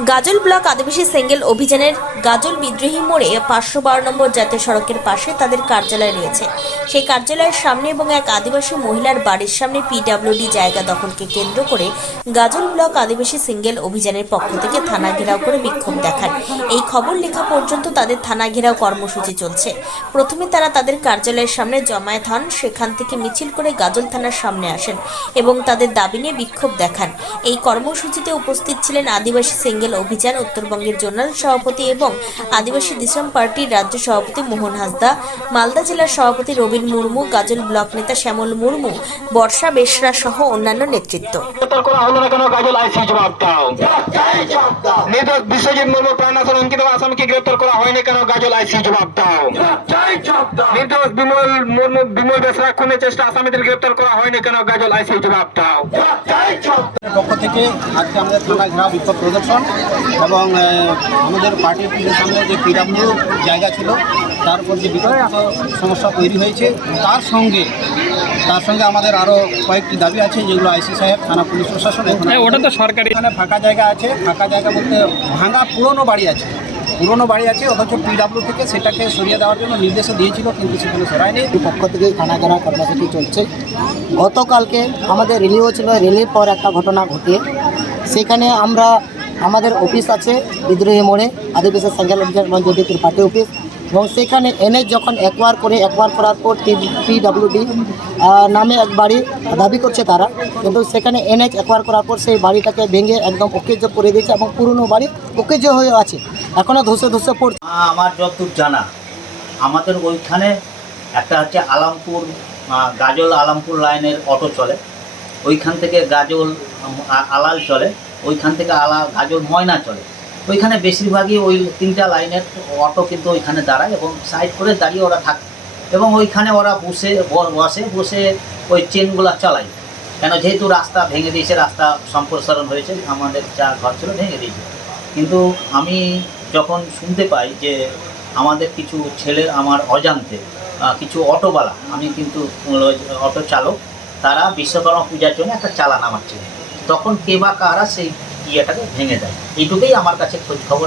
গাজল block আদিবাসী সেঙ্গেল অভিযানের গাজল বিদ্রোহী মোড়ে পাঁচশো বারো নম্বর জাতীয় সড়কের পাশে তাদের কার্যালয় রয়েছে। সেই কার্যালয়ের সামনে এবং এক আদিবাসী মহিলার বাড়ির সামনে পিডাব্লিউডি জায়গা দখলকে কেন্দ্র করে গাজল ব্লক আদিবাসী সিঙ্গেল অভিযানের পক্ষ থেকে থানা ঘেরাও করে বিক্ষোভ দেখান। এই খবর লেখা পর্যন্ত তাদের থানা ঘেরাও কর্মসূচি চলছে। প্রথমে তারা তাদের কার্যালয়ের সামনে জমায়েত হন, সেখান থেকে মিছিল করে গাজল থানার সামনে আসেন এবং তাদের দাবি নিয়ে বিক্ষোভ দেখান। এই কর্মসূচিতে উপস্থিত ছিলেন আদিবাসী সিঙ্গেল অভিযান উত্তরবঙ্গের জোনাল সভাপতি এবং আদিবাসী দিশম পার্টির রাজ্য সভাপতি মোহন হাসদা, মালদা জেলার সভাপতি রবীন মুর্মু, গাজল ব্লক নেতা শ্যামল মুর্মু, বর্ষা বেশরা সহ অন্যান্য নেতৃত্ব। কেন বিমল মুর্মু, বিমল বেসরা খুনের চেষ্টা আসামিদের গ্রেপ্তার করা হয়নি কেন? গাজল আইসি জবাব দাও। পক্ষ থেকে আজকে আমাদের থানা ঘেরাও বিক্ষোভ প্রদর্শন এবং আমাদের পার্টির সামনে যে ক্রীড়ামূলক জায়গা ছিল তার উপর যে বিকল্প সমস্যা তৈরি হয়েছে তার সঙ্গে তার সঙ্গে আমাদের আরও কয়েকটি দাবি আছে যেগুলো আইসি সাহেব থানা পুলিশ প্রশাসন এখন ওটা তো সরকারি। ফাঁকা জায়গা আছে ফাঁকা জায়গা বলতে ভাঙা পুরনো বাড়ি আছে। পুরনো বাড়ি আছে, অথচ পিডাব্লিউ থেকে সেটাকে সরিয়ে দেওয়ার জন্য নির্দেশও দিয়েছিল, কিন্তু সেখানে সরায়নি। পক্ষ থেকে খানাগানা কর্মসূচি চলছে। গতকালকে আমাদের রিলিও ছিল, রিলির পর একটা ঘটনা ঘটে সেখানে আমরা, আমাদের অফিস আছে, বিদ্রোহী মোড়ে, আদিবাসী সংখ্যালঘু মঞ্জুরির পার্টি অফিস এবং সেখানে এনএচ যখন একবার করে একবার করার পর পিডাব্লিউডি নামে এক বাড়ি দাবি করছে তারা। কিন্তু সেখানে এনএচ একবার করার পর সেই বাড়িটাকে ভেঙে একদম ওকেজ করে দিয়েছে এবং পুরনো বাড়ি ওকেজ হয়ে আছে। এখনও ধসে ধসে পড়ছে। আমার যতদূর জানা, আমাদের ওইখানে একটা হচ্ছে আলামপুর গাজল আলামপুর লাইনের অটো চলে। ওইখান থেকে গাজল আলাল চলে। ওইখান থেকে আলা, গাজল ময়না চলে। ওইখানে বেশিরভাগই ওই তিনটা লাইনের অটো কিন্তু ওইখানে দাঁড়ায় এবং সাইড করে দাঁড়িয়ে ওরা থাকে। এবং ওইখানে ওরা বসে বসে বসে ওই চেনগুলো চালায়। কেন যেহেতু রাস্তা ভেঙে দিয়েছে, রাস্তা সম্প্রসারণ হয়েছে, আমাদের যা ঘর ছিল ভেঙে দিয়েছে। কিন্তু আমি যখন শুনতে পাই যে আমাদের কিছু ছেলে, আমার অজান্তে কিছু অটোওয়ালা, আমি কিন্তু অটো চালক, তারা বিশ্বকর্মা পূজার জন্য একটা চালান আমার তখন কে বা কারা সেই ইয়েটাকে ভেঙে দেয়। এইটুকুই আমার কাছে খোঁজ খবর